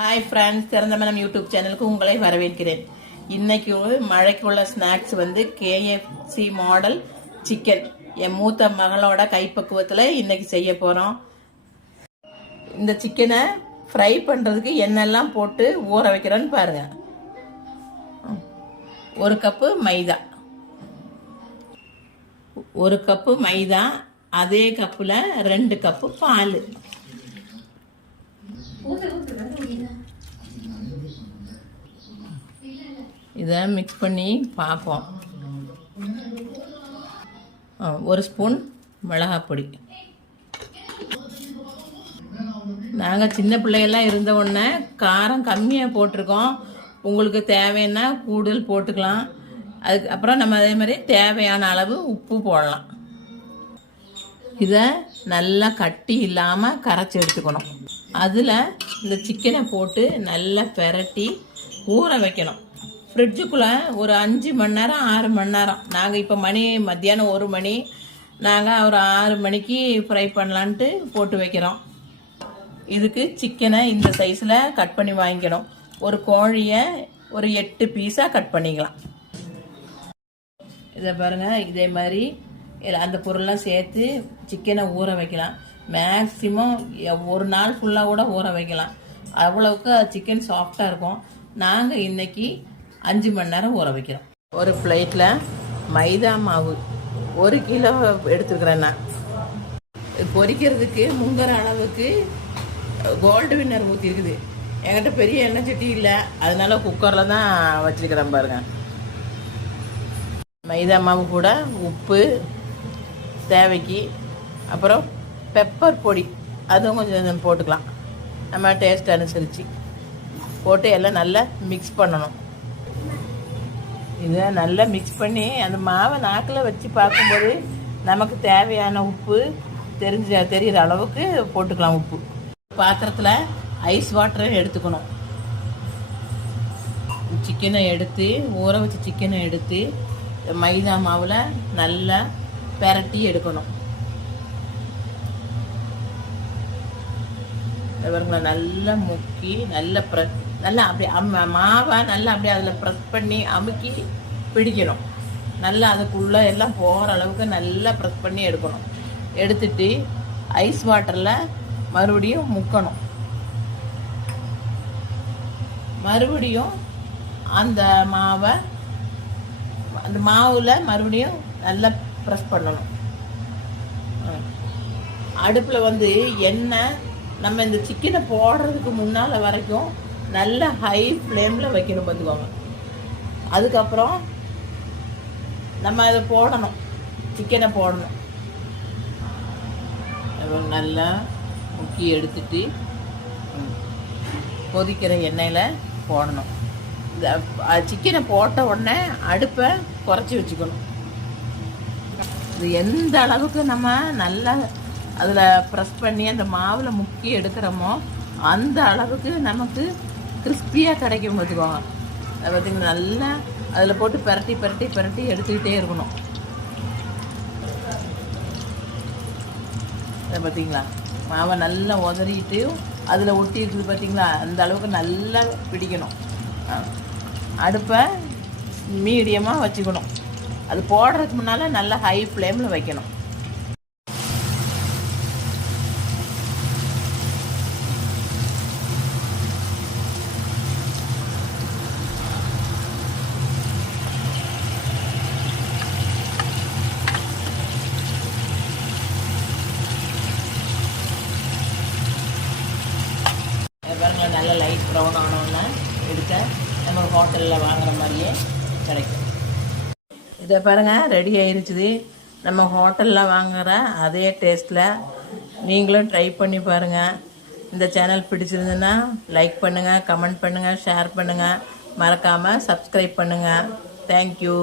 Hi friends திறந்த மனம் YouTube சேனலுக்கு உங்களை வரவேற்கிறேன். இன்னைக்கு மழைக்கு உள்ள ஸ்நாக்ஸ் வந்து கேஎஃப்சி மாடல் சிக்கன் என் மூத்த மகளோட கைப்பக்குவத்தில் இன்னைக்கு செய்ய போகிறோம் இந்த சிக்கனை ஃப்ரை பண்ணுறதுக்கு என்னெல்லாம் போட்டு ஊற வைக்கிறேன்னு பாருங்கள் ஒரு கப்பு மைதா. ஒரு கப்பு மைதா அதே கப்பில் ரெண்டு கப்பு பால். இதை மிக்ஸ் பண்ணி பார்ப்போம். ஒரு ஸ்பூன் மிளகாப்பொடி நாங்கள் சின்ன பிள்ளையெல்லாம் இருந்த உடனே காரம் கம்மியாக போட்டிருக்கோம். உங்களுக்கு தேவைன்னா கூடுதல் போட்டுக்கலாம். அதுக்கு அப்புறம் நம்ம அதே மாதிரி தேவையான அளவு உப்பு போடலாம். இதை நல்லா கட்டி இல்லாமல் கரைச்சி எடுத்துக்கணும். அதில் இந்த சிக்கனை போட்டு நல்லா பெரட்டி ஊற வைக்கணும். ஃப்ரிட்ஜுக்குள்ளே ஒரு அஞ்சு மணி நேரம் ஆறு மணி நேரம். நாங்கள் இப்போ மணி மத்தியானம் ஒரு மணி. நாங்கள் ஒரு ஆறு மணிக்கு ஃப்ரை பண்ணலான்ட்டு போட்டு வைக்கிறோம். இதுக்கு சிக்கனை இந்த சைஸில் கட் பண்ணி வாங்கிக்கணும். ஒரு கோழியை ஒரு எட்டு பீஸாக கட் பண்ணிக்கலாம். இதை பாருங்கள் இதே மாதிரி அந்த பொருள்லாம் சேர்த்து சிக்கனை ஊற வைக்கலாம். மேக்ஸிமம் ஒரு நாள் ஃபுல்லாக கூட ஊற வைக்கலாம். அவ்வளவுக்கு சிக்கன் சாஃப்டாக இருக்கும். நாங்கள் இன்றைக்கி அஞ்சு மணி நேரம் ஊற வைக்கிறோம். ஒரு பிளேட்டில் மைதா மாவு ஒரு கிலோ எடுத்துக்கிறேன் நான். பொரிக்கிறதுக்கு முங்குற அளவுக்கு கோல்டு வின்னர் ஊற்றி இருக்குது என்கிட்ட பெரிய எண்ணெய் சட்டி இல்லை. அதனால குக்கரில் தான் வச்சுருக்கிறேன் பாருங்க. மைதா மாவு கூட உப்பு தேவைக்கு அப்புறம் பெப்பர் பொடி அதுவும் கொஞ்சம் போட்டுக்கலாம். நம்ம டேஸ்ட் அனுசரித்து போட்டு எல்லாம் நல்லா மிக்ஸ் பண்ணணும். இதை நல்லா மிக்ஸ் பண்ணி அந்த மாவை நாக்கில் வச்சு பார்க்கும்போது நமக்கு தேவையான உப்பு தெரிஞ்ச தெரிகிற அளவுக்கு போட்டுக்கலாம் உப்பு. பாத்திரத்தில் ஐஸ் வாட்டரை எடுத்துக்கணும். சிக்கனை எடுத்து ஊற வச்ச சிக்கனை எடுத்து மைதா மாவில் நல்லா பெரட்டி எடுக்கணும். இவங்களை நல்லா முக்கி நல்லா ப்ர நல்லா அப்படி அம்ம மாவை நல்லா அப்படியே அதில் ப்ரெஸ் பண்ணி அமுக்கி பிடிக்கணும். நல்லா அதுக்குள்ளே எல்லாம் போகிற அளவுக்கு நல்லா ப்ரெஸ் பண்ணி எடுக்கணும். எடுத்துட்டு ஐஸ் வாட்டரில் மறுபடியும் முக்கணும். மறுபடியும் அந்த மாவை அந்த மாவில் மறுபடியும் நல்லா ப்ரெஸ் பண்ணணும். அடுப்பில் வந்து எண்ணெய் நம்ம இந்த சிக்கனை போடுறதுக்கு முன்னால் வரைக்கும் நல்ல ஹை ஃப்ளேமில் வைக்கணும் பார்த்துக்கோங்க அதுக்கப்புறம் நம்ம அதை போடணும். சிக்கனை போடணும். நல்லா முக்கி எடுத்துட்டு கொதிக்கிற எண்ணெயில் போடணும். இந்த சிக்கனை போட்ட உடனே அடுப்பை குறைச்சி வச்சுக்கணும். இது எந்த அளவுக்கு நம்ம நல்லா அதில் ப்ரெஸ் பண்ணி அந்த மாவில் முக்கி எடுக்கிறோமோ அந்த அளவுக்கு நமக்கு கிறிஸ்பியாக கிடைக்கும் பார்த்துக்கோங்க அதை பார்த்திங்கன்னா நல்லா அதில் போட்டு பிரட்டி பிரட்டி பிரட்டி எடுத்துக்கிட்டே இருக்கணும். அதை பார்த்தீங்களா மாவை நல்லா உதறிட்டு அதில் ஒட்டி இருக்குது பார்த்திங்களா அந்த அளவுக்கு நல்லா பிடிக்கணும். அடுப்பை மீடியமாக வச்சுக்கணும். அது போடுறதுக்கு முன்னால் நல்லா ஹை ஃப்ளேமில் வைக்கணும். பாருங்கள் நல்ல லைட் ப்ரௌன் ஆனோன்னா எடுக்க நம்ம ஹோட்டலில் வாங்குற மாதிரியே கிடைக்கும். இதை பாருங்கள் ரெடி ஆயிருச்சுது. நம்ம ஹோட்டலில் வாங்குகிற அதே டேஸ்ட்டில் நீங்களும் ட்ரை பண்ணி பாருங்கள் இந்த சேனல் பிடிச்சிருந்துன்னா லைக் பண்ணுங்கள் கமெண்ட் பண்ணுங்கள் ஷேர் பண்ணுங்கள் மறக்காமல் சப்ஸ்கிரைப் பண்ணுங்கள் தேங்க்யூ